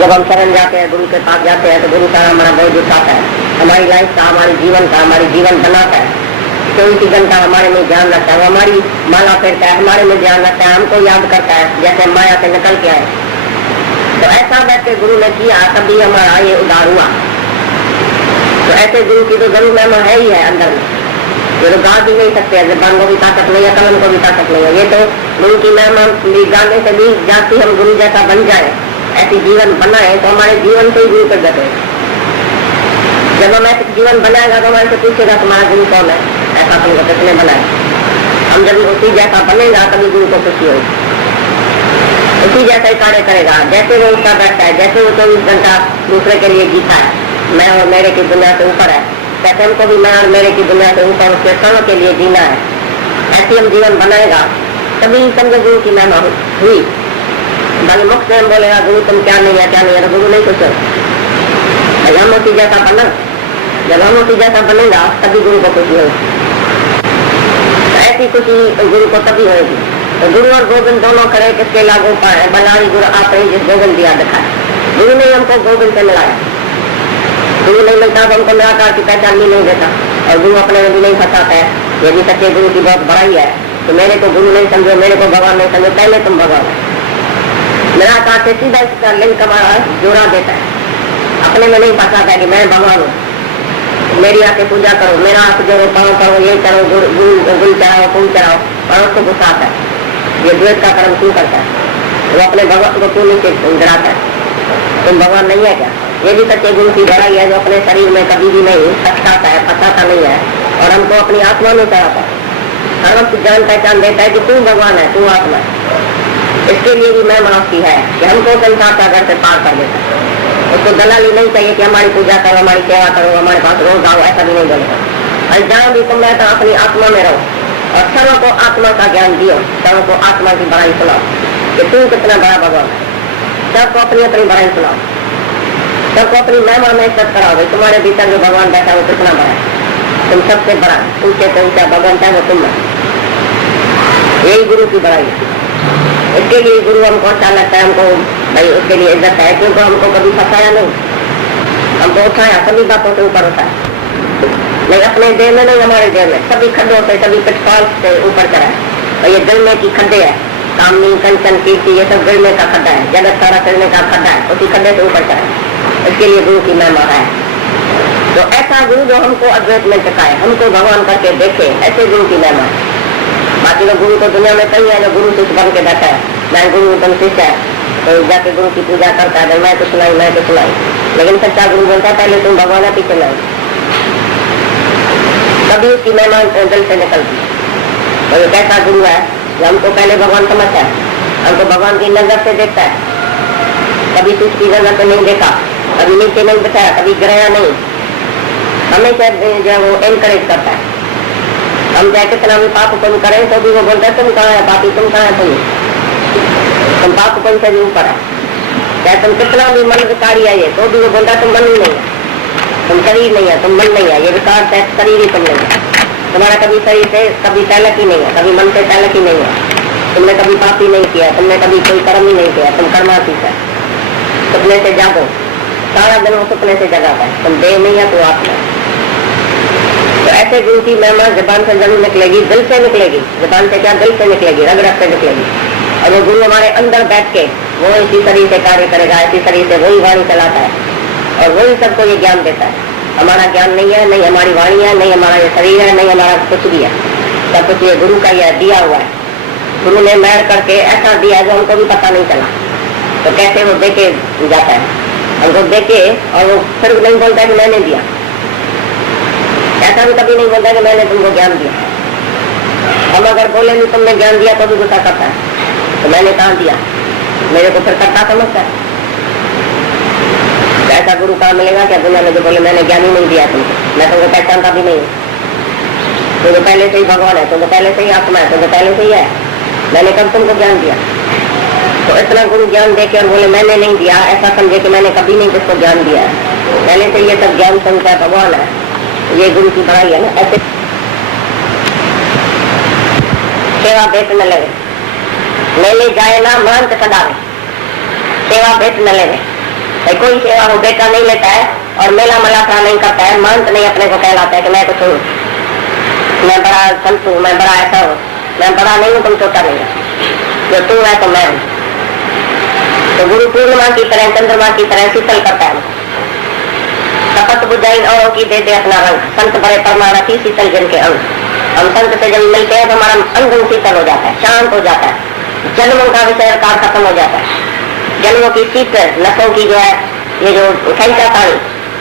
जब हम शरण जाते हैं, गुरु के पास जाते हैं, तो गुरु का हमारा बोझ उठाता है, हमारी लाइफ का, हमारे जीवन का, हमारी जीवन बनाता है। 24 घंटा हमारे में ध्यान रखता है, हमारी माला फेरता है, हमारे में ध्यान रखता है, हमको याद करता है जैसे माया से निकल के आए। तो ऐसा वैसे गुरु ने किया, तभी हमारा ये उद्धार हुआ। तो ऐसे गुरु की तो जरूर महिमा है ही है अंदर में, ये तो गा भी नहीं सकते, जबान को भी ताकत नहीं है, कलम को भी ताकत नहीं है। ये तो गुरु की महिमा गाने से भी जाती हम गुरु जैसा बन जाए, ऐसी जीवन बनाए, तो हमारे जीवन से ही गुरु प्रगट है। जब हम ऐसे जीवन बनाएगा तो हमारे से पूछेगा तुम्हारा गुरु कौन है, ऐसा तुमको किसने बनाया। हम जब उसी जैसा बनेगा तभी गुरु को खुशी होगी, उसी जैसा ही कार्य करेगा जैसे वो उसका बैठता है, जैसे वो 24 घंटा दूसरे के लिए जीता है, मैं और मेरे की दुनिया से ऊपर है, कहते हमको भी मैं और मेरे की दुनिया से ऊपर उसके सर्व के लिए जीना है। ऐसी हम जीवन बनाएगा तभी समझो गुरु की महिमा हुई। बाकी मुख से हम बोलेगा गुरु तुम क्या नहीं है, क्या नहीं है, तो गुरु नहीं कुछ है। हम उसी जैसा बना, जब हम उसी जैसा बनेगा तभी गुरु को खुशी होगी। ऐसी खुशी गुरु को तभी होगी। तो गुरु और गोविंद दोनों खड़े किसके लागू पाए, बलारी गुरु आप ही जिस गोविंद दिया दिखाए। गुरु ने हमको गोविंद से मिलाया, गुरु नहीं मिलता तो हमको निराकार की पहचान भी नहीं देता, और गुरु अपने में भी नहीं फंसाता है। ये भी सच्चे गुरु की बहुत बड़ाई है। तो मेरे को गुरु नहीं समझो, मेरे को भगवान नहीं समझो, पहले तुम भगवान है। निराकार से सीधा इसका लिंक हमारा जोड़ा देता है, अपने में नहीं फंसाता है कि मैं भगवान हूँ, मेरी आके पूजा करो, मेरा हाथ जोड़ो, पाँव करो, ये करो, गुल चढ़ाओ, फूल चढ़ाओ, और उसको गुस्साता है ये द्वेष का कर्म क्यों करता है, वो अपने भगवान को क्यों नीचे गिराता है, तुम भगवान नहीं है क्या। ये भी सच्चे गुरु की बड़ाई है, जो अपने शरीर में कभी भी नहीं अटकाता है, फंसाता नहीं है, और हमको अपनी आत्मा में चढ़ाता है, हर वक्त जान पहचान देता है कि तू भगवान है, तू आत्मा है। इसके लिए भी महिमा उसकी है कि हमको संसार का घर से पार कर देता है। उसको दलाली नहीं चाहिए कि हमारी पूजा करो, हमारी सेवा करो, हमारे पास रोज आओ, ऐसा भी नहीं बोलेगा। और जहाँ भी तुम रहता अपनी आत्मा में रहो, और सर्व को आत्मा का ज्ञान दियो, सर्व को आत्मा की बड़ाई सुनाओ कि तू कितना बड़ा भगवान है। सबको अपनी अपनी बड़ाई सुनाओ, सबको अपनी महिमा में सब कराओ, भाई तुम्हारे भीतर जो भगवान बैठा वो कितना बड़ा है, तुम सबसे बड़ा ऊंचे से ऊंचा भगवान है वो तुम है। यही गुरु की बड़ाई है। इसके लिए गुरु हमको अच्छा लगता है, हमको भाई उसके लिए इज्जत है, क्योंकि हमको कभी फंसाया नहीं, हमको उठाया, सभी बातों से ऊपर उठाया, नहीं अपने देह में नहीं, हमारे देह में, सभी खड्डों से, सभी पिटफॉल से ऊपर चढ़ा। और ये गिरने की खड्डे है, कामनी, कंचन, कीर्ति, ये सब गिरने का खड्डा है, जगत सारा गिरने का खड्डा है, उसी खड्डे से ऊपर चढ़ा। इसके लिए गुरु की महिमा है। तो ऐसा गुरु जो हमको अद्वैत में टिकाए, हमको भगवान करके देखे, ऐसे गुरु की महिमा है। बाकी तो गुरु तो दुनिया में कई है जो गुरु शिष्य बन के बैठा है, मैं गुरु तुम शिष्य है, तो जाके गुरु की पूजा करता है, मैं तो सुनाई, मैं तो सुनाई। लेकिन सच्चा गुरु बोलता है पहले तुम भगवान है, पीछे नहीं, तभी उसकी महिमा दिल से निकलती है। तो ये कैसा गुरु है जो हमको पहले भगवान समझता है, हमको भगवान की नजर से देखता है, कभी तुझ की नजर से नहीं देखा, कभी नीचे नहीं बिठाया, कभी गिराया नहीं, हमेशा जो वो एनकरेज करता है। हम चाहे कितना भी पाप पुण्य करें तो भी वो बोलता है तुम कहाँ है पापी, तुम कहाँ है तुम पाप पुण्य से भी ऊपर है। चाहे तुम कितना भी मन विकारी है ये, तो भी वो बोलता है तुम मन ही नहीं है, तुम शरीर नहीं है, तुम मन नहीं है, ये विकार है, शरीर ही तुम नहीं है, तुम्हारा कभी शरीर से कभी तैलक ही नहीं है, कभी मन से तैलक ही नहीं है, तुमने कभी पाप ही नहीं किया, तुमने कभी कोई कर्म ही नहीं किया, तुम कर्मातीत है। सपने से जागो, सारा दिन वो सपने से जगाता है, तुम देह नहीं है तो आत्मा है। तो ऐसे गुरु की महिमा जबान से जरूर निकलेगी, दिल से निकलेगी, जबान से क्या दिल से निकलेगी, रग रग से निकलेगी। और वो गुरु हमारे अंदर बैठ के वो इसी शरीर से कार्य करेगा, इसी शरीर से वही वाणी चलाता है, और वही सबको ये ज्ञान देता है। हमारा ज्ञान नहीं है, नहीं हमारी वाणी है, नहीं हमारा ये शरीर है, नहीं हमारा कुछ भी है, सब कुछ ये गुरु का यह दिया हुआ है। गुरु ने मेहर करके ऐसा दिया जो हमको भी पता नहीं चला। तो कैसे वो देके जाता है, हमको देके, और वो फिर नहीं बोलता है कि मैंने दिया, ऐसा भी कभी नहीं बोलता कि मैंने तुमको ज्ञान दिया। हम अगर बोले नहीं तुमने ज्ञान दिया तो भी गुस्सा करता है, तो मैंने कहाँ दिया, मेरे को फिर करता समझता है। ऐसा गुरु कहाँ मिलेगा क्या दुनिया में जो बोले मैंने ज्ञान ही नहीं दिया तुमको, मैं तुमको पहचानता भी नहीं, तो पहले से ही भगवान है, तो पहले से ही आत्मा है, तो पहले से ही है, मैंने कब तुमको ज्ञान दिया। तो इतना गुरु ज्ञान दे के और बोले मैंने नहीं दिया, ऐसा समझे कि मैंने कभी नहीं किसको ज्ञान दिया है, पहले से ये सब ज्ञान संख्या भगवान है, ये गुरु की बड़ाई है ना। ऐसे सेवा भेंट न ले जाए ना महंत सदावे, सेवा भेंट न ले, कोई सेवा हो बेटा नहीं लेता है और मेला मलाखा नहीं करता है, महंत नहीं अपने को कहलाता है कि मैं कुछ हूँ, मैं बड़ा संत हूँ, मैं बड़ा ऐसा हूँ। मैं बड़ा नहीं हूँ, तुम छोटा नहीं है, जो तू है तो मैं हूँ। तो गुरु पूर्णिमा की तरह, चंद्रमा की तरह शीतल करता है। कपट बुझाई औरों की दे दे अपना रंग, संत बड़े परमारथी शीतल जिनके अंग। हम संत से जब मिलते हैं तो हमारा अंग शीतल हो जाता है, शांत हो जाता है, जन्मों का विषय कार खत्म हो जाता है। जन्मों की शीत नसों की जो है, ये जो खेचा पानी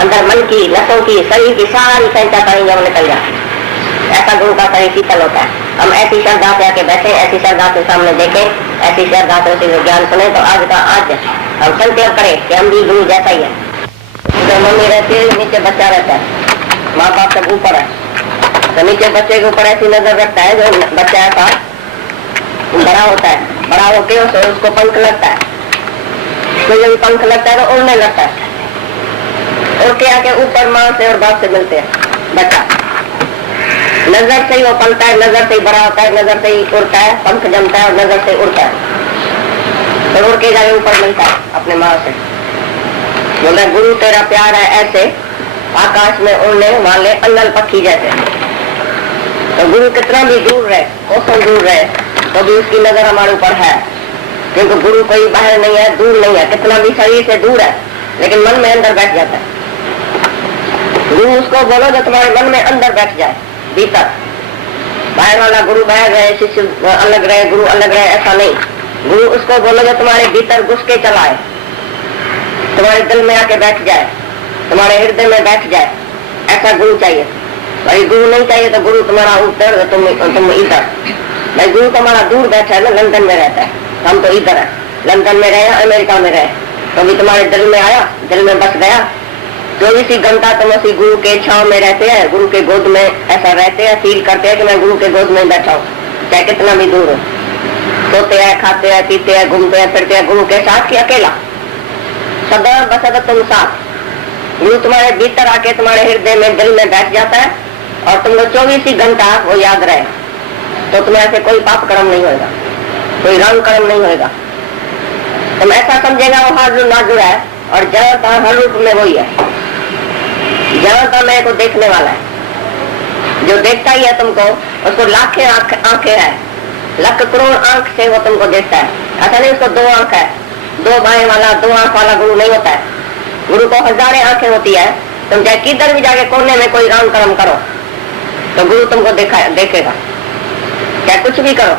अंदर मन की नसों की, शरीर की सारी खेचा पानी जब निकल जाती है, ऐसा गुरु का शरीर शीतल होता है। हम ऐसी श्रद्धा से आके बैठे, ऐसी श्रद्धा से सामने देखें, ऐसी श्रद्धा से उसे ज्ञान सुने, तो आज का आज हम संकल्प करें कि हम भी गुरु जैसा ही है। तो मम्मी रहती है, नीचे बच्चा रहता है, माँ बाप सब ऊपर है, तो नीचे बच्चे के ऊपर ऐसी नजर रखता है, जो बच्चा ऐसा बड़ा होता है, बड़ा होकर उसको पंख लगता है, तो जब पंख लगता है तो उड़ने लगता है, उड़ के आके ऊपर माँ से और बाप से मिलते हैं। बच्चा नजर से ही वो पलता है, नजर से ही बड़ा होता है, नजर से ही उड़ता है, पंख जमता है और नजर से उड़ता है, तो उड़ के जाके ऊपर मिलता है अपने माँ से। बोले गुरु तेरा प्यार है ऐसे आकाश में उड़ने वाले अन्नल पक्षी जैसे। तो गुरु कितना भी दूर रहे, कोसों दूर रहे, तो भी उसकी नजर हमारे ऊपर है, क्योंकि गुरु कोई बाहर नहीं है, दूर नहीं है, कितना भी शरीर से दूर है लेकिन मन में अंदर बैठ जाता है। गुरु उसको बोलो जो तुम्हारे मन में अंदर बैठ जाए, भीतर। बाहर वाला गुरु बाहर रहे, शिष्य अलग रहे, गुरु अलग रहे, ऐसा नहीं। गुरु उसको बोलो जो तुम्हारे भीतर घुस के चलाए, तुम्हारे दिल में आके बैठ जाए, तुम्हारे हृदय में बैठ जाए, ऐसा गुरु चाहिए। भाई गुरु नहीं चाहिए तो गुरु तुम्हारा ऊपर, तुम इधर। भाई गुरु तुम्हारा दूर बैठा है ना, लंदन में रहता है, हम तो इधर है, लंदन में रहे, अमेरिका में रहे, तो अभी तुम्हारे दिल में आया, दिल में बस गया। 24 घंटा तुम उसी गुरु के छांव में रहते हैं, गुरु के गोद में ऐसा रहते हैं, फील करते हैं कि मैं गुरु के गोद में बैठा हूँ, चाहे कितना भी दूर हो। सोते हैं, खाते हैं, पीते हैं, घूमते हैं, फिरते हैं गुरु के साथ, कि अकेला? सदा बसदा तुम साथ। गुरु तुम्हारे भीतर आके तुम्हारे हृदय में, दिल में बैठ जाता है और तुमको 24 घंटा वो याद रहे, तो तुम्हारे से कोई पाप कर्म नहीं होगा, कोई रंग कर्म नहीं होगा। तुम ऐसा समझेगा वो हर जो ना जुड़ा है, और जहाँ तहाँ हर रूप में वही है, जहाँ तहाँ मेरे को देखने वाला है, जो देखता ही है तुमको, उसको लाखें आंखें है, लाख करोड़ आंख से वो तुमको देखता है। ऐसा नहीं उसको 2 आंख है, 2 बाएं वाला, 2 आंख वाला गुरु नहीं होता है। गुरु को हजारें आंखें होती है। तुम चाहे किधर भी जाके कोने में कोई राम कर्म करो तो गुरु तुमको देखेगा, चाहे कुछ भी करो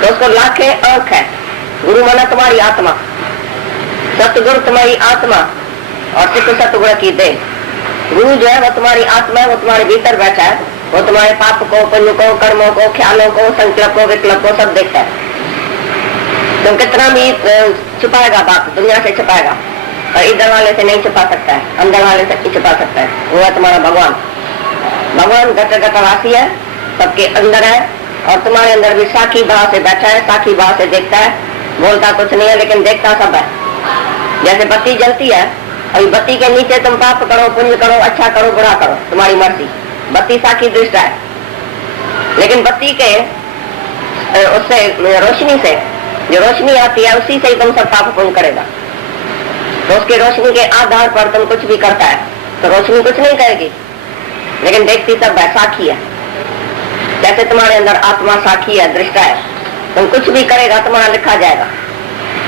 तो उसको लाखें आंख है। गुरु माना तुम्हारी आत्मा, सतगुरु तुम्हारी आत्मा और सिख सतगुरु की देह। गुरु जो है वो तुम्हारी आत्मा है, वो तुम्हारे भीतर बैठा है, वो तुम्हारे पाप को, पुण्य को, कर्मों को, ख्यालों को, संकल्प को, विकल्प को सब देखता है। तुम कितना भी छुपाएगा बात, दुनिया से छुपाएगा, और इधर वाले से नहीं छुपा सकता है, अंदर वाले से नहीं छुपा सकता है। वो है तुम्हारा भगवान। भगवान घट घटवासी है, सबके अंदर है, और तुम्हारे अंदर भी साखी भाव से बैठा है, साखी भाव से देखता है, बोलता कुछ नहीं है लेकिन देखता सब है। जैसे बत्ती जलती है, अभी बत्ती के नीचे तुम पाप करो, पुण्य करो, अच्छा करो, बुरा करो, तुम्हारी मर्जी, बत्ती साखी दृष्टा है। लेकिन बत्ती के उससे रोशनी से जो रोशनी आती है, उसी से ही तुम सब पाप पुण्य करेगा। तो उसकी रोशनी के आधार पर तुम कुछ भी करता है तो रोशनी कुछ नहीं करेगी, लेकिन देखती सब है, साखी है। जैसे तुम्हारे अंदर आत्मा साखी है, दृष्टा है, तुम कुछ भी करेगा तुम्हारा लिखा जाएगा।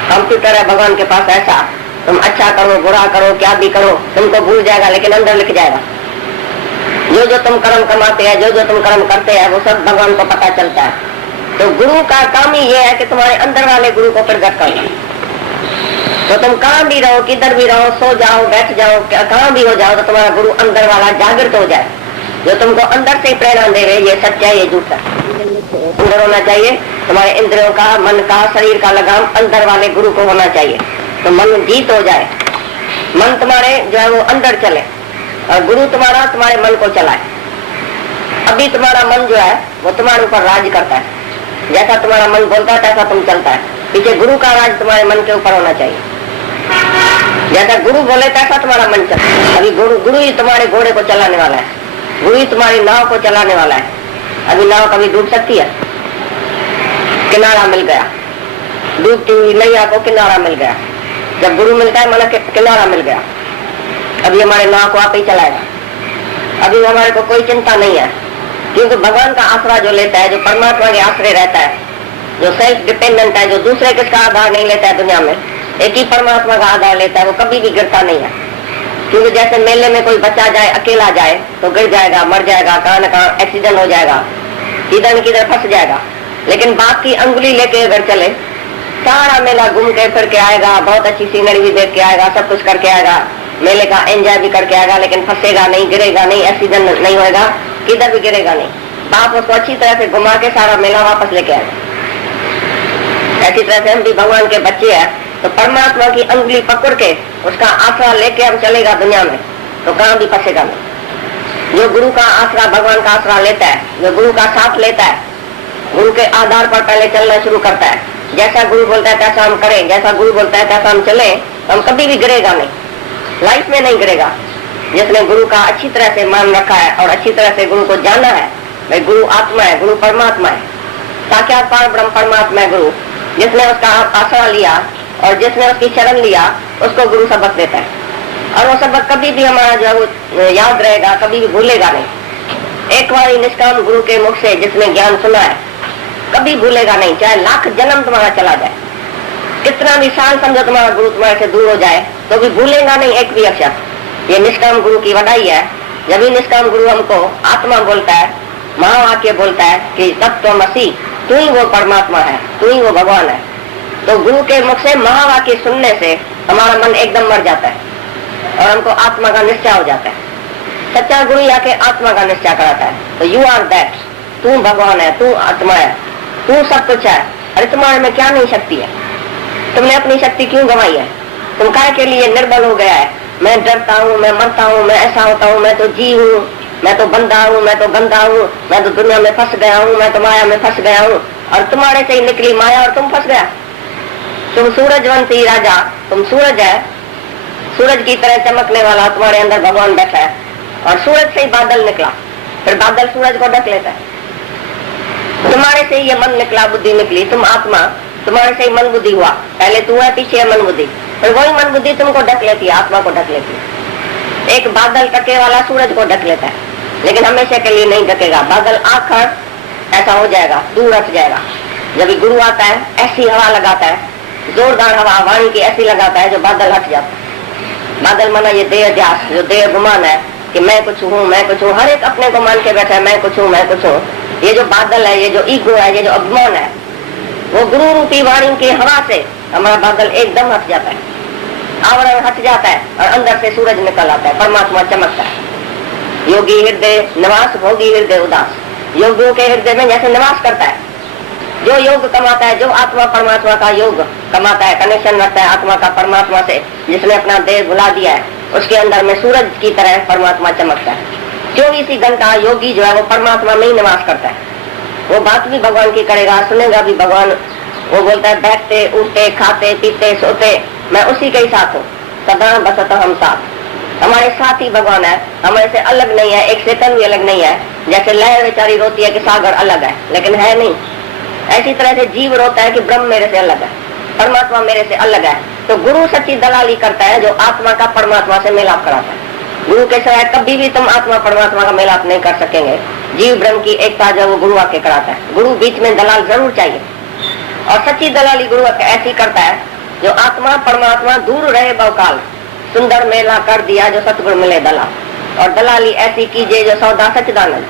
कंप्यूटर है भगवान के पास ऐसा, तुम अच्छा करो, बुरा करो, क्या भी करो, तुमको भूल जाएगा लेकिन अंदर लिख जाएगा। जो जो तुम कर्म कमाते हैं, जो जो तुम कर्म करते हैं, वो सब भगवान को पता चलता है। तो गुरु का काम ही ये है कि तुम्हारे अंदर वाले गुरु को प्रकट करना। तो तुम कहाँ भी रहो, किधर भी रहो, सो जाओ, बैठ जाओ, कहाँ भी हो जाओ, तो तुम्हारा गुरु अंदर वाला जागृत हो जाए, जो तुमको अंदर से प्रेरणा दे रहे, ये सच्चा है, ये झूठा। अंदर होना चाहिए तुम्हारे इंद्रियों का, मन का, शरीर का लगाम अंदर वाले गुरु को होना चाहिए, तो मन जीत हो जाए, मन तुम्हारे जो है वो अंदर चले और गुरु तुम्हारा तुम्हारे मन को चलाए। अभी तुम्हारा मन जो है वो तुम्हारे ऊपर राज करता है, जैसा तुम्हारा मन बोलता है तैसा तुम चलता है। पीछे गुरु का राज तुम्हारे मन के ऊपर होना चाहिए, जैसा गुरु बोले तैसा तुम्हारा मन चले। अभी गुरु ही तुम्हारे घोड़े को चलाने वाला है, गुरु ही तुम्हारी नाव को चलाने वाला है। अभी नाव कभी डूब सकती है? किनारा मिल गया, डूबती हुई नैया को किनारा मिल गया, जब गुरु मिलता है माना किनारा मिल गया, अभी हमारे नाव को आप ही चलाएगा, अभी हमारे को कोई चिंता नहीं है, क्योंकि भगवान का आसरा जो लेता है, जो परमात्मा के आश्रय रहता है, जो सेल्फ डिपेंडेंट है, जो दूसरे किसका आधार नहीं लेता है दुनिया में, एक ही परमात्मा का आधार लेता है, वो कभी भी गिरता नहीं है। क्योंकि जैसे मेले में कोई बच्चा जाए, अकेला जाए तो गिर जाएगा, मर जाएगा, कहाँ न कहाँ एक्सीडेंट हो जाएगा, किधर न किधर फंस जाएगा। लेकिन बाप की अंगुली लेके अगर चले, सारा मेला घूम के फिर के आएगा, बहुत अच्छी सीनरी भी देख के आएगा, सब कुछ करके आएगा, मेले का एंजॉय भी करके आएगा, लेकिन फंसेगा नहीं, गिरेगा नहीं, एक्सीडेंट नहीं होगा, किधर भी गिरेगा नहीं। बाप उसको अच्छी तरह से घुमा के सारा मेला वापस लेके आएगा। ऐसी तरह से हम भी भगवान के बच्चे हैं, तो परमात्मा की अंगुली पकड़ के उसका आसरा लेके हम चलेगा दुनिया में, तो कहाँ भी फंसेगा नहीं। जो गुरु का आसरा, भगवान का आसरा लेता है, जो गुरु का साथ लेता है, गुरु के आधार पर पहले चलना शुरू करता है, जैसा गुरु बोलता है तैसा हम करें, जैसा गुरु बोलता है तैसा हम चले, हम कभी भी गिरेगा नहीं, लाइफ में नहीं गिरेगा। जिसने गुरु का अच्छी तरह से मान रखा है और अच्छी तरह से गुरु को जाना है, भाई गुरु आत्मा है, गुरु परमात्मा है, साक्षात्कार ब्रह्म परमात्मा है गुरु। जिसने उसका आसरा लिया और जिसने उसकी शरण लिया, उसको गुरु सबक देता है, और वो सबक कभी भी हमारा जो याद रहेगा, कभी भी भूलेगा नहीं। एक बार निष्काम गुरु के मुख से जिसने ज्ञान सुना है, कभी भूलेगा नहीं, चाहे लाख जन्म तुम्हारा चला जाए, कितना भी साल समझो तुम्हारा गुरु तुम्हारे से दूर हो जाए, तो भी भूलेगा नहीं एक भी अक्षर। ये निष्काम गुरु की वडाई है। जब भी निष्काम गुरु हमको आत्मा बोलता है, महावाक्य बोलता है कि तत्त्वमसि, तू ही वो परमात्मा है, तू ही वो भगवान है, तो गुरु के मुख से महावाक्य सुनने से हमारा मन एकदम मर जाता है और हमको आत्मा का निश्चय हो जाता है। सच्चा गुरु आके आत्मा का निश्चय कराता है, तो यू आर दैट, तू भगवान है, तू आत्मा है, तू सब कुछ है। अरे तुम्हारे में क्या नहीं शक्ति है? तुमने अपनी शक्ति क्यों गंवाई है? तुम काय के लिए निर्बल हो गया है? मैं डरता हूँ, मैं मरता हूँ, मैं ऐसा होता हूँ, मैं तो जीव हूँ, मैं तो बंदा हूँ, मैं तो गंदा हूँ, मैं तो दुनिया में फंस गया हूँ, मैं तो माया में फंस गया हूँ, और तुम्हारे से ही निकली माया और तुम फंस गया। तुम सूरजवंशी राजा, तुम सूरज है, सूरज की तरह चमकने वाला तुम्हारे अंदर भगवान बैठा है, और सूरज से ही बादल निकला, फिर बादल सूरज को ढक लेता है। तुम्हारे से ये मन निकला, बुद्धि निकली, तुम आत्मा, तुम्हारे से ही मन बुद्धि हुआ, पहले तू है, पीछे है मन बुद्धि, फिर वही मन बुद्धि तुमको ढक लेती है, आत्मा को ढक लेती है। एक बादल टके वाला सूरज को ढक लेता है, लेकिन हमेशा के लिए नहीं ढकेगा। बादल आखिर ऐसा हो जाएगा, दूर हट जाएगा। जब गुरु आता है, ऐसी हवा लगाता है, जोरदार हवा वाणी की ऐसी लगाता है, जो बादल हट जाता है। बादल माना ये देह ध्यास, जो देह गुमान है कि मैं कुछ हूँ, मैं कुछ हूँ, हर एक अपने को मान के बैठा है, मैं कुछ हूँ, मैं कुछ हूँ। ये जो बादल है, ये जो ईगो है, ये जो अभिमान है, वो गुरु रूपी वाणी की हवा से हमारा बादल एकदम हट जाता है, आवरण हट जाता है, और अंदर से सूरज निकल आता है, परमात्मा चमकता है। योगी हृदय निवास, भोगी हृदय उदास। योगियों के हृदय में जैसे निवास करता है, जो योग कमाता है, जो आत्मा परमात्मा का योग कमाता है, कनेक्शन रखता है आत्मा का परमात्मा से, जिसने अपना देह भुला दिया है, उसके अंदर में सूरज की तरह परमात्मा चमकता है। 24 घंटा योगी जो है वो परमात्मा में ही निवास करता है। वो बात भी भगवान की करेगा, सुनेगा भी भगवान। वो बोलता है बैठते उठते खाते पीते सोते मैं उसी के ही साथ हूँ, सदा बसता हम साथ। हमारे साथ ही भगवान है, हमारे से अलग नहीं है, एक सेकंड भी अलग नहीं है। जैसे लहर बेचारी रोती है कि सागर अलग है, लेकिन है नहीं। ऐसी तरह से जीव रोता है कि ब्रह्म मेरे से अलग है, परमात्मा मेरे से अलग है। तो गुरु सच्ची दलाली करता है, जो आत्मा का परमात्मा से मिलाप कराता है। गुरु के सिवाय कभी भी तुम आत्मा परमात्मा का मिलाप नहीं कर सकेंगे। जीव ब्रह्म की एकता जो वो गुरु आके कराता है। गुरु बीच में दलाल जरूर चाहिए, और सच्ची दलाली गुरु ऐसी करता है जो आत्मा परमात्मा दूर रहे बहुकाल, सुंदर मेला कर दिया जो सतगुरु मिले दलाल। और दलाली ऐसी कीजिए जो सौदा सच्चिदानंद,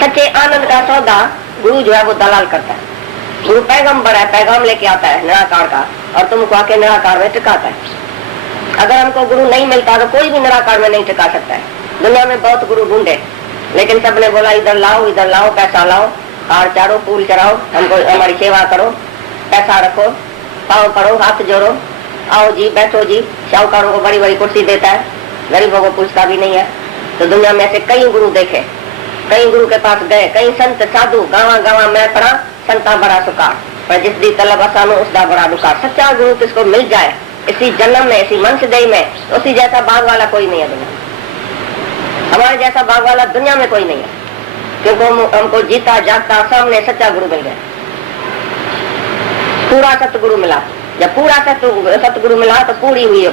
सच्चे आनंद का सौदा गुरु जो है वो दलाल करता है। गुरु पैगंबर है, पैगाम लेके आता है निराकार का, और तुमको आके निराकार में टिकाता है। अगर हमको गुरु नहीं मिलता तो कोई भी निराकार में नहीं टिका सकता है। दुनिया में बहुत गुरु ढूंढे, लेकिन सबने बोला इधर लाओ, पैसा लाओ, हार चारो, फूल चढ़ाओ, हमको हमारी सेवा करो, पैसा रखो, पाँव पड़ो, हाथ जोड़ो, आओ जी बैठो जी। शाहूकारों को बड़ी बड़ी कुर्सी देता है, गरीबों को पूछता भी नहीं है। तो दुनिया में ऐसे कई गुरु देखे, कई गुरु के पास गए, कई संत साधु गावा गावा मैं पढ़ा, संता बड़ा सुकार, पर जिस दी तलब आसानो उसका बड़ा दुकार। सच्चा गुरु किसको मिल जाए इसी जन्म में, इसी मंशदेह में, उसी जैसा बाग वाला कोई नहीं है दुनिया में। हमारे जैसा बाग वाला दुनिया में कोई नहीं है, क्योंकि हमको जीता जागता सामने सच्चा गुरु मिल गया, पूरा सतगुरु मिला। जब पूरा सतगुरु मिला तो पूरी हुई